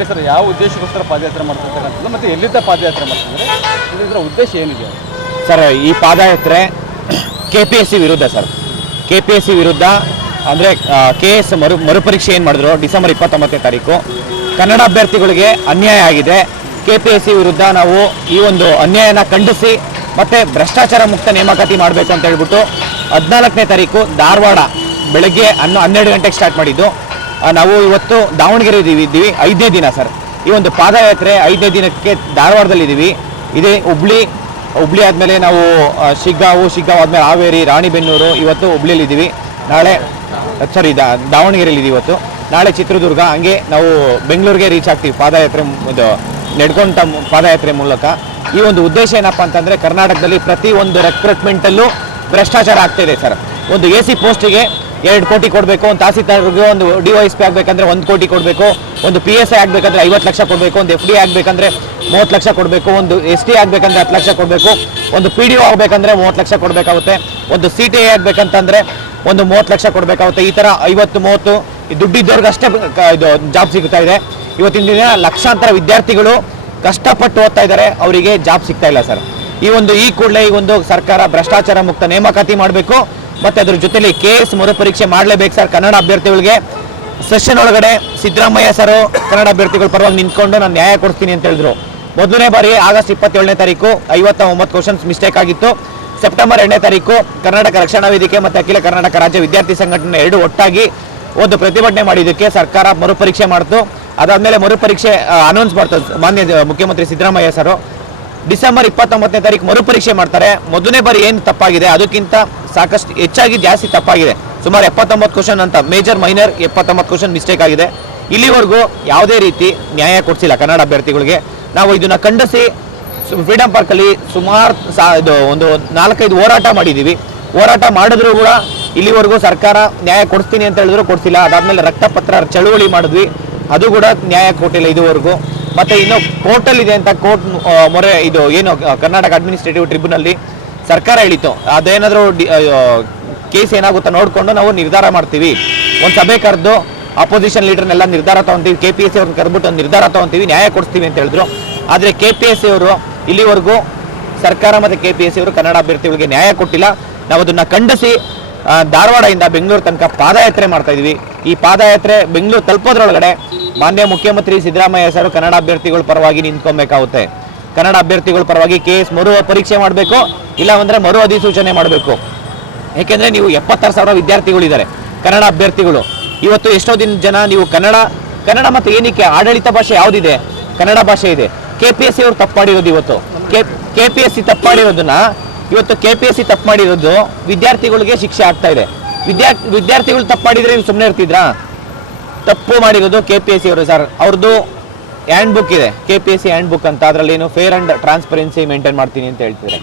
ಹೇಳಿ ಸರ್, ಯಾವ ಉದ್ದೇಶಕ್ಕೋಸ್ಕರ ಪಾದಯಾತ್ರೆ ಮಾಡ್ತಿರ್ತಕ್ಕಂಥದ್ದು ಮತ್ತು ಎಲ್ಲಿದ್ದ ಪಾದಯಾತ್ರೆ ಮಾಡ್ತಿದ್ದಾರೆ, ಇದರ ಉದ್ದೇಶ ಏನಿದೆ ಸರ್? ಈ ಪಾದಯಾತ್ರೆ KPSC ವಿರುದ್ಧ ಸರ್. KPSC ವಿರುದ್ಧ ಅಂದರೆ KS ಮರುಪರೀಕ್ಷೆ ಏನು ಮಾಡಿದ್ರು ಡಿಸೆಂಬರ್ 29ನೇ ತಾರೀಕು. ಕನ್ನಡ ಅಭ್ಯರ್ಥಿಗಳಿಗೆ ಅನ್ಯಾಯ ಆಗಿದೆ. KPSC ವಿರುದ್ಧ ನಾವು ಈ ಒಂದು ಅನ್ಯಾಯನ ಖಂಡಿಸಿ ಮತ್ತು ಭ್ರಷ್ಟಾಚಾರ ಮುಕ್ತ ನೇಮಕಾತಿ ಮಾಡಬೇಕು ಅಂತ ಹೇಳ್ಬಿಟ್ಟು 14ನೇ ತಾರೀಕು ಧಾರವಾಡ ಬೆಳಗ್ಗೆ 12 ಗಂಟೆಗೆ ಸ್ಟಾರ್ಟ್ ಮಾಡಿದ್ದು. ನಾವು ಇವತ್ತು ದಾವಣಗೆರೆ ಇದ್ದೀವಿ 5ನೇ ದಿನ ಸರ್. ಈ ಒಂದು ಪಾದಯಾತ್ರೆ 5ನೇ ದಿನಕ್ಕೆ ಧಾರವಾಡದಲ್ಲಿದ್ದೀವಿ. ಇದೇ ಹುಬ್ಳಿ ಆದಮೇಲೆ ನಾವು ಶಿಗ್ಗಾಂವ್ ಆದಮೇಲೆ ಹಾವೇರಿ, ರಾಣಿಬೆನ್ನೂರು, ಇವತ್ತು ಹುಬ್ಳಿಯಲ್ಲಿದ್ದೀವಿ. ನಾಳೆ ದಾವಣಗೆರೆಯಲ್ಲಿದ್ದೀವಿ ಇವತ್ತು. ನಾಳೆ ಚಿತ್ರದುರ್ಗ, ಹಂಗೆ ನಾವು ಬೆಂಗಳೂರಿಗೆ ರೀಚ್ ಆಗ್ತೀವಿ ಪಾದಯಾತ್ರೆ ಇದು ನಡ್ಕೊಂಡ ಪಾದಯಾತ್ರೆ ಮೂಲಕ. ಈ ಒಂದು ಉದ್ದೇಶ ಏನಪ್ಪ ಅಂತಂದರೆ ಕರ್ನಾಟಕದಲ್ಲಿ ಪ್ರತಿ ಒಂದು ರೆಕ್ರೂಟ್ಮೆಂಟಲ್ಲೂ ಭ್ರಷ್ಟಾಚಾರ ಆಗ್ತಾಯಿದೆ ಸರ್. ಒಂದು AC ಪೋಸ್ಟಿಗೆ 2 ಕೋಟಿ ಕೊಡಬೇಕು, ಒಂದು ತಹಸೀಲ್ದಾರ್ಗೆ ಒಂದು DYSP ಆಗಬೇಕಂದ್ರೆ 1 ಕೋಟಿ ಕೊಡಬೇಕು, ಒಂದು PSI ಆಗಬೇಕಂದ್ರೆ 50 ಲಕ್ಷ ಕೊಡಬೇಕು, ಒಂದು FD ಆಗಬೇಕಂದ್ರೆ 30 ಲಕ್ಷ ಕೊಡಬೇಕು, ಒಂದು ST ಆಗಬೇಕಂದ್ರೆ 10 ಲಕ್ಷ ಕೊಡಬೇಕು, ಒಂದು PDO ಆಗಬೇಕಂದ್ರೆ 30 ಲಕ್ಷ ಕೊಡಬೇಕಾಗುತ್ತೆ, ಒಂದು CTA ಆಗಬೇಕಂತಂದರೆ ಒಂದು 30 ಲಕ್ಷ ಕೊಡಬೇಕಾಗುತ್ತೆ. ಈ ಥರ 50-30 ದುಡ್ಡಿದ್ದವ್ರಿಗೆ ಅಷ್ಟೇ ಇದು ಜಾಬ್ ಸಿಗ್ತಾ ಇದೆ. ಇವತ್ತಿನ ದಿನ ಲಕ್ಷಾಂತರ ವಿದ್ಯಾರ್ಥಿಗಳು ಕಷ್ಟಪಟ್ಟು ಓದ್ತಾ ಇದ್ದಾರೆ, ಅವರಿಗೆ ಜಾಬ್ ಸಿಗ್ತಾ ಇಲ್ಲ ಸರ್. ಈ ಕೂಡಲೇ ಈ ಒಂದು ಸರ್ಕಾರ ಭ್ರಷ್ಟಾಚಾರ ಮುಕ್ತ ನೇಮಕಾತಿ ಮಾಡಬೇಕು ಮತ್ತು ಅದ್ರ ಜೊತೆಲಿ KS ಮರುಪರೀಕ್ಷೆ ಮಾಡಲೇಬೇಕು ಸರ್. ಕನ್ನಡ ಅಭ್ಯರ್ಥಿಗಳಿಗೆ ಸೆಷನ್ ಒಳಗಡೆ ಸಿದ್ದರಾಮಯ್ಯ ಸರ್ ಕನ್ನಡ ಅಭ್ಯರ್ಥಿಗಳ ಪರವಾಗಿ ನಿಂತ್ಕೊಂಡು ನಾನು ನ್ಯಾಯ ಕೊಡ್ತೀನಿ ಅಂತ ಹೇಳಿದ್ರು. ಮೊದಲನೇ ಬಾರಿ ಆಗಸ್ಟ್ 27ನೇ ತಾರೀಕು 59 ಕ್ವಶನ್ಸ್ ಮಿಸ್ಟೇಕ್ ಆಗಿತ್ತು. ಸೆಪ್ಟೆಂಬರ್ 2ನೇ ತಾರೀಕು ಕರ್ನಾಟಕ ರಕ್ಷಣಾ ವೇದಿಕೆ ಮತ್ತು ಅಖಿಲ ಕರ್ನಾಟಕ ರಾಜ್ಯ ವಿದ್ಯಾರ್ಥಿ ಸಂಘಟನೆ 2 ಒಟ್ಟಾಗಿ ಒಂದು ಪ್ರತಿಭಟನೆ ಮಾಡಿದ್ದಕ್ಕೆ ಸರ್ಕಾರ ಮರುಪರೀಕ್ಷೆ ಮಾಡ್ತು. ಅದಾದಮೇಲೆ ಮರುಪರೀಕ್ಷೆ ಅನೌನ್ಸ್ ಮಾಡ್ತಾರೆ ಮಾನ್ಯ ಮುಖ್ಯಮಂತ್ರಿ ಸಿದ್ದರಾಮಯ್ಯ ಸರ್. ಡಿಸೆಂಬರ್ 29ನೇ ತಾರೀಕು ಮರುಪರೀಕ್ಷೆ ಮಾಡ್ತಾರೆ. ಮೊದಲನೇ ಬಾರಿ ಏನು ತಪ್ಪಾಗಿದೆ ಅದಕ್ಕಿಂತ ಸಾಕಷ್ಟು ಹೆಚ್ಚಾಗಿ ಜಾಸ್ತಿ ತಪ್ಪಾಗಿದೆ. ಸುಮಾರು 79 ಕ್ವಶನ್ ಅಂತ ಮೇಜರ್ ಮೈನರ್ 79 ಕ್ವಶನ್ ಮಿಸ್ಟೇಕ್ ಆಗಿದೆ. ಇಲ್ಲಿವರೆಗೂ ಯಾವುದೇ ರೀತಿ ನ್ಯಾಯ ಕೊಡಿಸಿಲ್ಲ ಕನ್ನಡ ಅಭ್ಯರ್ಥಿಗಳಿಗೆ. ನಾವು ಇದನ್ನು ಖಂಡಿಸಿ ಫ್ರೀಡಮ್ ಪಾರ್ಕಲ್ಲಿ ಸುಮಾರು ಇದು ಒಂದು 4-5 ಹೋರಾಟ ಮಾಡಿದ್ದೀವಿ. ಹೋರಾಟ ಮಾಡಿದ್ರು ಕೂಡ ಇಲ್ಲಿವರೆಗೂ ಸರ್ಕಾರ ನ್ಯಾಯ ಕೊಡಿಸ್ತೀನಿ ಅಂತ ಹೇಳಿದ್ರು ಕೊಡಿಸಿಲ್ಲ. ಅದಾದಮೇಲೆ ರಕ್ತಪತ್ರ ಚಳುವಳಿ ಮಾಡಿದ್ವಿ, ಅದು ಕೂಡ ನ್ಯಾಯ ಕೊಟ್ಟಿಲ್ಲ ಇದುವರೆಗೂ. ಮತ್ತು ಇನ್ನು ಕೋರ್ಟಲ್ಲಿದೆ ಅಂತ ಕೋರ್ಟ್ ಮೊರೆ ಇದು ಏನು ಕರ್ನಾಟಕ ಅಡ್ಮಿನಿಸ್ಟ್ರೇಟಿವ್ ಟ್ರಿಬ್ಯುನಲ್ಲಿ ಸರ್ಕಾರ ಹೇಳಿತು, ಅದೇನಾದರೂ ಕೇಸ್ ಏನಾಗುತ್ತಾ ನೋಡಿಕೊಂಡು ನಾವು ನಿರ್ಧಾರ ಮಾಡ್ತೀವಿ, ಒಂದು ಸಭೆ ಕರೆದು ಅಪೋಸಿಷನ್ ಲೀಡರ್ನೆಲ್ಲ ನಿರ್ಧಾರ ತೊಗೊತೀವಿ, KPSC ಅವ್ರನ್ನ ಕರೆದ್ಬಿಟ್ಟು ಒಂದು ನಿರ್ಧಾರ ತೊಗೊತೀವಿ, ನ್ಯಾಯ ಕೊಡಿಸ್ತೀವಿ ಅಂತ ಹೇಳಿದ್ರು. ಆದರೆ KPSC ಅವರು ಇಲ್ಲಿವರೆಗೂ ಸರ್ಕಾರ ಮತ್ತು KPSC ಅವರು ಕನ್ನಡ ಅಭ್ಯರ್ಥಿಗಳಿಗೆ ನ್ಯಾಯ ಕೊಟ್ಟಿಲ್ಲ. ನಾವು ಅದನ್ನು ಖಂಡಿಸಿ ಧಾರವಾಡದಿಂದ ಬೆಂಗಳೂರು ತನಕ ಪಾದಯಾತ್ರೆ ಮಾಡ್ತಾ ಇದೀವಿ. ಈ ಪಾದಯಾತ್ರೆ ಬೆಂಗಳೂರು ತಲುಪೋದ್ರೊಳಗಡೆ ಮಾನ್ಯ ಮುಖ್ಯಮಂತ್ರಿ ಸಿದ್ದರಾಮಯ್ಯ ಸರ್ ಕನ್ನಡ ಅಭ್ಯರ್ಥಿಗಳ ಪರವಾಗಿ ನಿಂತ್ಕೊಬೇಕಾಗುತ್ತೆ. ಕನ್ನಡ ಅಭ್ಯರ್ಥಿಗಳ ಪರವಾಗಿ KS ಮರು ಪರೀಕ್ಷೆ ಮಾಡಬೇಕು, ಇಲ್ಲ ಅಂದರೆ ಮರು ಅಧಿಸೂಚನೆ ಮಾಡಬೇಕು. ಏಕೆಂದರೆ ನೀವು 76,000 ವಿದ್ಯಾರ್ಥಿಗಳಿದ್ದಾರೆ ಕನ್ನಡ ಅಭ್ಯರ್ಥಿಗಳು. ಇವತ್ತು ಎಷ್ಟೋ ಜನ ನೀವು ಕನ್ನಡ ಮತ್ತು ಏನಕ್ಕೆ ಆಡಳಿತ ಭಾಷೆ ಯಾವುದಿದೆ, ಕನ್ನಡ ಭಾಷೆ ಇದೆ. KPSC ಅವರು ತಪ್ಪು ಮಾಡಿರೋದು ಇವತ್ತು KPSC ತಪ್ಪು ಮಾಡಿರೋದನ್ನ ಇವತ್ತು KPSC ತಪ್ಪು ಮಾಡಿರೋದು ವಿದ್ಯಾರ್ಥಿಗಳಿಗೆ ಶಿಕ್ಷೆ ಆಗ್ತಾ ಇದೆ. ವಿದ್ಯಾರ್ಥಿಗಳು ತಪ್ಪು ಮಾಡಿದರೆ ನೀವು ಸುಮ್ಮನೆ ಇರ್ತಿದ್ರಾ? ತಪ್ಪು ಮಾಡಿರೋದು KPSC ಅವರು ಸರ್. ಅವ್ರದ್ದು ಹ್ಯಾಂಡ್ ಬುಕ್ ಇದೆ, KPSC ಹ್ಯಾಂಡ್ ಬುಕ್ ಅಂತ. ಅದರಲ್ಲಿ ಏನು ಫೇರ್ ಆ್ಯಂಡ್ ಟ್ರಾನ್ಸ್ಪರೆನ್ಸಿ ಮೇಂಟೈನ್ ಮಾಡ್ತೀನಿ ಅಂತ ಹೇಳ್ತಿದ್ದಾರೆ.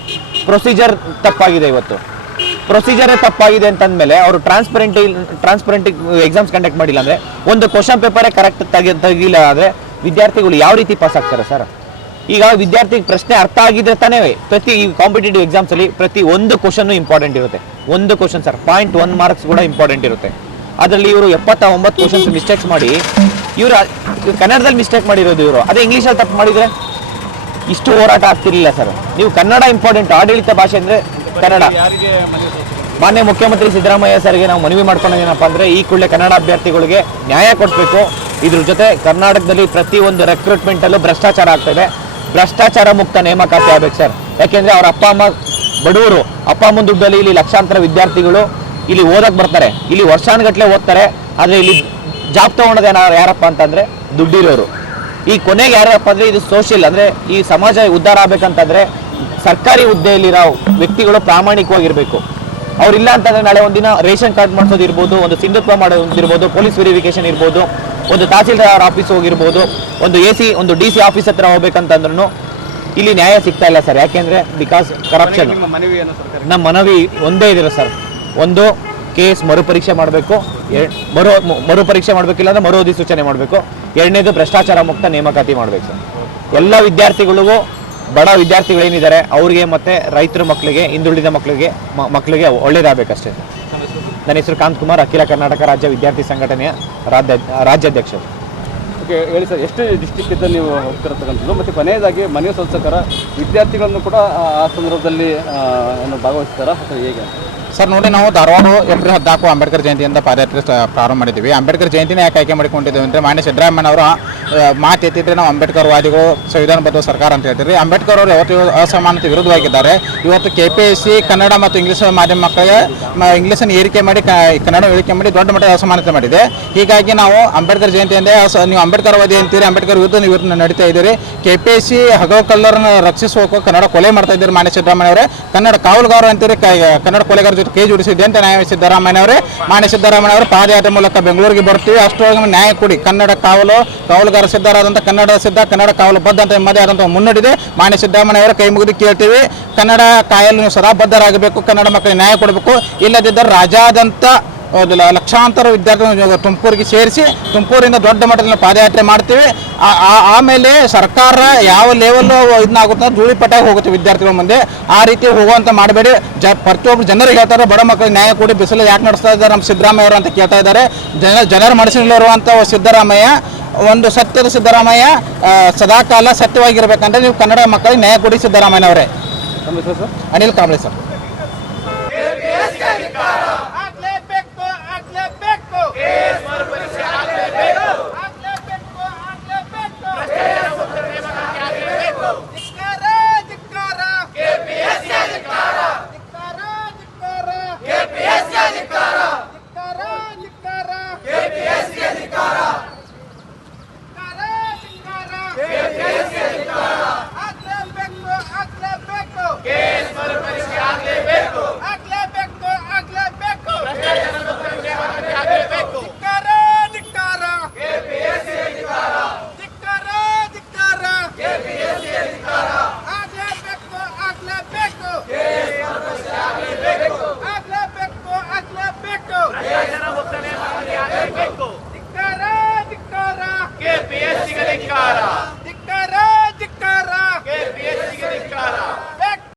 ಪ್ರೊಸೀಜರ್ ತಪ್ಪಾಗಿದೆ. ಇವತ್ತು ಪ್ರೊಸೀಜರೇ ತಪ್ಪಾಗಿದೆ ಅಂತಂದಮೇಲೆ ಅವರು ಟ್ರಾನ್ಸ್ಪರೆಂಟ್ ಎಕ್ಸಾಮ್ಸ್ ಕಂಡಕ್ಟ್ ಮಾಡಿಲ್ಲ ಅಂದರೆ, ಒಂದು ಕ್ವಶನ್ ಪೇಪರೇ ಕರೆಕ್ಟ್ ತೆಗಿಲ್ಲ ಅಂದರೆ ವಿದ್ಯಾರ್ಥಿಗಳು ಯಾವ ರೀತಿ ಪಾಸ್ ಆಗ್ತಾರೆ ಸರ್? ಈಗ ವಿದ್ಯಾರ್ಥಿಗೆ ಪ್ರಶ್ನೆ ಅರ್ಥ ಆಗಿದ್ರೆ ತಾನೇ ಪ್ರತಿ ಈ ಕಾಂಪಿಟೇಟಿವ್ ಎಕ್ಸಾಮ್ಸಲ್ಲಿ ಪ್ರತಿ ಒಂದು ಕ್ವಶನ್ನು ಇಂಪಾರ್ಟೆಂಟ್ ಇರುತ್ತೆ. ಒಂದು ಕ್ವಶನ್ ಸರ್ 0.1 ಮಾರ್ಕ್ಸ್ ಕೂಡ ಇಂಪಾರ್ಟೆಂಟ್ ಇರುತ್ತೆ. ಅದರಲ್ಲಿ ಇವರು 79 ಕ್ವಶನ್ಸ್ ಮಿಸ್ಟೇಕ್ಸ್ ಮಾಡಿ ಇವರು ಕನ್ನಡದಲ್ಲಿ ಮಿಸ್ಟೇಕ್ ಮಾಡಿರೋದು. ಇವರು ಅದೇ ಇಂಗ್ಲೀಷಲ್ಲಿ ತಪ್ಪು ಮಾಡಿದರೆ ಇಷ್ಟು ಹೋರಾಟ ಆಗ್ತಿರಲಿಲ್ಲ ಸರ್. ನೀವು ಕನ್ನಡ ಇಂಪಾರ್ಟೆಂಟ್, ಆಡಳಿತ ಭಾಷೆ ಅಂದರೆ ಕನ್ನಡ. ಮಾನ್ಯ ಮುಖ್ಯಮಂತ್ರಿ ಸಿದ್ದರಾಮಯ್ಯ ಸರ್ಗೆ ನಾವು ಮನವಿ ಮಾಡ್ಕೊಂಡೇನಪ್ಪ ಅಂದರೆ ಈ ಕೂಡಲೇ ಕನ್ನಡ ಅಭ್ಯರ್ಥಿಗಳಿಗೆ ನ್ಯಾಯ ಕೊಡಿಸ್ಬೇಕು. ಇದ್ರ ಜೊತೆ ಕರ್ನಾಟಕದಲ್ಲಿ ಪ್ರತಿಯೊಂದು ರೆಕ್ರೂಟ್ಮೆಂಟಲ್ಲೂ ಭ್ರಷ್ಟಾಚಾರ ಆಗ್ತಾಯಿದೆ. ಭ್ರಷ್ಟಾಚಾರ ಮುಕ್ತ ನೇಮಕಾತಿ ಆಗಬೇಕು ಸರ್. ಯಾಕೆಂದರೆ ಅವ್ರ ಅಪ್ಪ ಅಮ್ಮ ಬಡವರು, ಅಪ್ಪ ಅಮ್ಮನ ದುಡ್ಡಲ್ಲಿ ಇಲ್ಲಿ ಲಕ್ಷಾಂತರ ವಿದ್ಯಾರ್ಥಿಗಳು ಇಲ್ಲಿ ಓದಕ್ಕೆ ಬರ್ತಾರೆ, ಇಲ್ಲಿ ವರ್ಷಾನುಗಟ್ಟಲೆ ಓದ್ತಾರೆ. ಆದರೆ ಇಲ್ಲಿ ಜಾಬ್ ತೊಗೊಳೋದು ಯಾರಪ್ಪ ಅಂತಂದರೆ ದುಡ್ಡಿರೋರು. ಈ ಕೊನೆಗೆ ಯಾರಪ್ಪ ಅಂದರೆ ಇದು ಸೋಷಿಯಲ್ ಅಂದರೆ ಈ ಸಮಾಜ ಉದ್ಧಾರ ಆಗಬೇಕಂತಂದರೆ ಸರ್ಕಾರಿ ಹುದ್ದೆಯಲ್ಲಿರೋ ವ್ಯಕ್ತಿಗಳು ಪ್ರಾಮಾಣಿಕವಾಗಿರಬೇಕು. ಅವರಿಲ್ಲ ಅಂತಂದರೆ ನಾಳೆ ಒಂದಿನ ರೇಷನ್ ಕಾರ್ಡ್ ಮಾಡಿಸೋದಿರ್ಬೋದು, ಒಂದು ಸಿಂಧುತ್ವ ಮಾಡೋದಿರ್ಬೋದು, ಪೊಲೀಸ್ ವೆರಿಫಿಕೇಶನ್ ಇರ್ಬೋದು, ಒಂದು ತಹಸೀಲ್ದಾರ್ ಆಫೀಸ್ ಹೋಗಿರ್ಬೋದು, ಒಂದು ಒಂದು DC ಆಫೀಸ್ ಹತ್ರ ಹೋಗ್ಬೇಕಂತಂದ್ರೂ ಇಲ್ಲಿ ನ್ಯಾಯ ಸಿಗ್ತಾ ಇಲ್ಲ ಸರ್. ಯಾಕೆಂದರೆ ಬಿಕಾಸ್ ಕರಪ್ಷನ್. ನಮ್ಮ ಮನವಿ ಒಂದೇ ಇದೆ ಸರ್. ಒಂದು KS ಮರುಪರೀಕ್ಷೆ ಮಾಡಬೇಕು, ಮರುಪರೀಕ್ಷೆ ಮಾಡಬೇಕಿಲ್ಲ ಅಂದರೆ ಮರು ಅಧಿಸೂಚನೆ ಮಾಡಬೇಕು. ಎರಡನೇದು ಭ್ರಷ್ಟಾಚಾರ ಮುಕ್ತ ನೇಮಕಾತಿ ಮಾಡಬೇಕು ಸರ್. ಎಲ್ಲ ವಿದ್ಯಾರ್ಥಿಗಳಿಗೂ, ಬಡ ವಿದ್ಯಾರ್ಥಿಗಳೇನಿದ್ದಾರೆ ಅವ್ರಿಗೆ ಮತ್ತು ರೈತರ ಮಕ್ಕಳಿಗೆ, ಹಿಂದುಳಿದ ಮಕ್ಕಳಿಗೆ ಒಳ್ಳೇದಾಗಬೇಕಷ್ಟೇ. ನನ್ನ ಹೆಸರು ಕಾಂತ್ ಕುಮಾರ್, ಅಖಿಲ ಕರ್ನಾಟಕ ರಾಜ್ಯ ವಿದ್ಯಾರ್ಥಿ ಸಂಘಟನೆಯ ರಾಜ್ಯಾಧ್ಯಕ್ಷರು. ಓಕೆ ಹೇಳಿ ಸರ್, ಎಷ್ಟು ಡಿಸ್ಟಿಕ್ ಇದ್ದ ನೀವು ಹೋಗ್ತಿರತಕ್ಕಂಥದ್ದು ಮತ್ತು ಕೊನೆಯದಾಗಿ ಮನೆ ಸೋಲ್ಸಕರ ವಿದ್ಯಾರ್ಥಿಗಳನ್ನು ಕೂಡ ಆ ಸಂದರ್ಭದಲ್ಲಿ ಏನು ಭಾಗವಹಿಸ್ತಾರಾ ಅಥವಾ ಹೇಗೆ? ಸರ್ ನೋಡಿ, ನಾವು ಧಾರವಾಡ ಏಪ್ರಿಲ್ 14 ಅಂಬೇಡ್ಕರ್ ಜಯಂತಿಯಿಂದ ಪಾದಯಾತ್ರೆ ಪ್ರಾರಂಭ ಮಾಡಿದ್ದೀವಿ. ಅಂಬೇಡ್ಕರ್ ಜಯಂತಿನೇ ಯಾಕೆ ಆಯ್ಕೆ ಮಾಡಿಕೊಂಡಿದ್ದೀವಿ ಅಂದರೆ ಮಾನ್ಯ ಸಿದ್ದರಾಮಯ್ಯನವರು ಮಾತು ಎತ್ತಿದ್ರೆ ನಾವು ಅಂಬೇಡ್ಕರ್ ವಾದಿಗಳು, ಸಂವಿಧಾನಬದ್ಧ ಸರ್ಕಾರ ಅಂತ ಹೇಳ್ತೀವಿ. ಅಂಬೇಡ್ಕರ್ ಅವರು ಯಾವತ್ತು ಅಸಮಾನತೆ ವಿರುದ್ಧವಾಗಿದ್ದಾರೆ. ಇವತ್ತು KPSC ಕನ್ನಡ ಮತ್ತು ಇಂಗ್ಲೀಷ್ ಮಾಧ್ಯಮ ಮಕ್ಕಳಿಗೆ ಇಂಗ್ಲೀಷನ್ನು ಏರಿಕೆ ಮಾಡಿ ಕನ್ನಡ ಇಳಿಕೆ ಮಾಡಿ ದೊಡ್ಡ ಮಟ್ಟದ ಅಸಮಾನತೆ ಮಾಡಿದೆ. ಹೀಗಾಗಿ ನಾವು ಅಂಬೇಡ್ಕರ್ ಜಯಂತಿಯಿಂದ ನೀವು ಅಂಬೇಡ್ಕರ್ ವಾದಿ ಅಂತೀರಿ, ಅಂಬೇಡ್ಕರ್ ವಿರುದ್ಧ ನೀವು ನಡೀತಾ ಇದ್ದೀರಿ. KPSC ಹಗಲು ಕಲ್ಲರನ್ನು ರಕ್ಷಿಸೋಕೆ ಕನ್ನಡ ಕೊಲೆ ಮಾಡ್ತಾ ಇದ್ದೀರಿ ಮಾನ್ಯ ಸಿದ್ದರಾಮಯ್ಯವರೇ. ಕನ್ನಡ ಕಾವಲುಗಾರ ಅಂತೀರಿ, ಕನ್ನಡ ಕೊಲೆಗಾರ ಜೊತೆ ಕೈ ಜೋಡಿಸಿದೆ ಅಂತ ನ್ಯಾಯ ಸಿದ್ದರಾಮಯ್ಯನವರೇ. ಮಾನ್ಯ ಸಿದ್ದರಾಮಯ್ಯವರು ಪಾದಯಾತ್ರೆ ಮೂಲಕ ಬೆಂಗಳೂರಿಗೆ ಬರ್ತೀವಿ, ಅಷ್ಟೊಳಗೆ ನ್ಯಾಯ ಕೊಡಿ. ಕನ್ನಡ ಕಾವಲುಗಾರ ಸಿದ್ಧರಾದಂಥ ಕನ್ನಡ ಸಿದ್ಧ, ಕನ್ನಡ ಕಾವಲು ಬದ್ಧ ಅಂತ ನಿಮ್ಮದೇ ಆದಂಥ ಮುನ್ನಡೆದಿದೆ. ಮಾನ್ಯ ಸಿದ್ದರಾಮಯ್ಯವರ ಕೈ ಮುಗಿದು ಕೇಳ್ತೀವಿ, ಕನ್ನಡ ಕಾಯಲು ನೀವು ಸದಾ ಬದ್ಧರಾಗಬೇಕು, ಕನ್ನಡ ಮಕ್ಕಳಿಗೆ ನ್ಯಾಯ ಕೊಡಬೇಕು. ಇಲ್ಲದಿದ್ದರೆ ರಾಜ್ಯಾದ್ಯಂತ ಲಕ್ಷಾಂತರ ವಿದ್ಯಾರ್ಥಿಗಳು ತುಮಕೂರಿಗೆ ಸೇರಿಸಿ ತುಮಕೂರಿಂದ ದೊಡ್ಡ ಮಟ್ಟದಲ್ಲಿ ಪಾದಯಾತ್ರೆ ಮಾಡ್ತೀವಿ. ಆಮೇಲೆ ಸರ್ಕಾರ ಯಾವ ಲೆವೆಲ್ ಇದನ್ನಾಗುತ್ತೆ ಧೂಳಿಪಟ್ಟಾಗಿ ಹೋಗುತ್ತೆ ವಿದ್ಯಾರ್ಥಿಗಳ ಮುಂದೆ. ಆ ರೀತಿ ಹೋಗುವಂತ ಮಾಡಬೇಡಿ. ಪ್ರತಿಯೊಬ್ಬರು ಜನರಿಗೆ ಹೇಳ್ತಾರೆ, ಬಡ ಮಕ್ಕಳಿಗೆ ನ್ಯಾಯ ಕೊಡಿ, ಬಿಸಿಲು ಯಾಕೆ ನಡೆಸ್ತಾ ಇದ್ದಾರೆ ನಮ್ಮ ಸಿದ್ದರಾಮಯ್ಯ ಅವರು ಅಂತ ಕೇಳ್ತಾ ಇದ್ದಾರೆ. ಜನರ ಮನಸ್ಸಿನಲ್ಲಿರುವಂಥ ಸಿದ್ದರಾಮಯ್ಯ ಒಂದು ಸತ್ಯದ ಸಿದ್ದರಾಮಯ್ಯ, ಸದಾಕಾಲ ಸತ್ಯವಾಗಿರ್ಬೇಕಂದ್ರೆ ನೀವು ಕನ್ನಡ ಮಕ್ಕಳಿಗೆ ನ್ಯಾಯ ಕೊಡಿ ಸಿದ್ದರಾಮಯ್ಯನವರೇ. ನಮ್ಮ ಹೆಸರು ಸರ್? ಅನಿಲ್ ಕಾಂಬ್ಳೆ ಸರ್.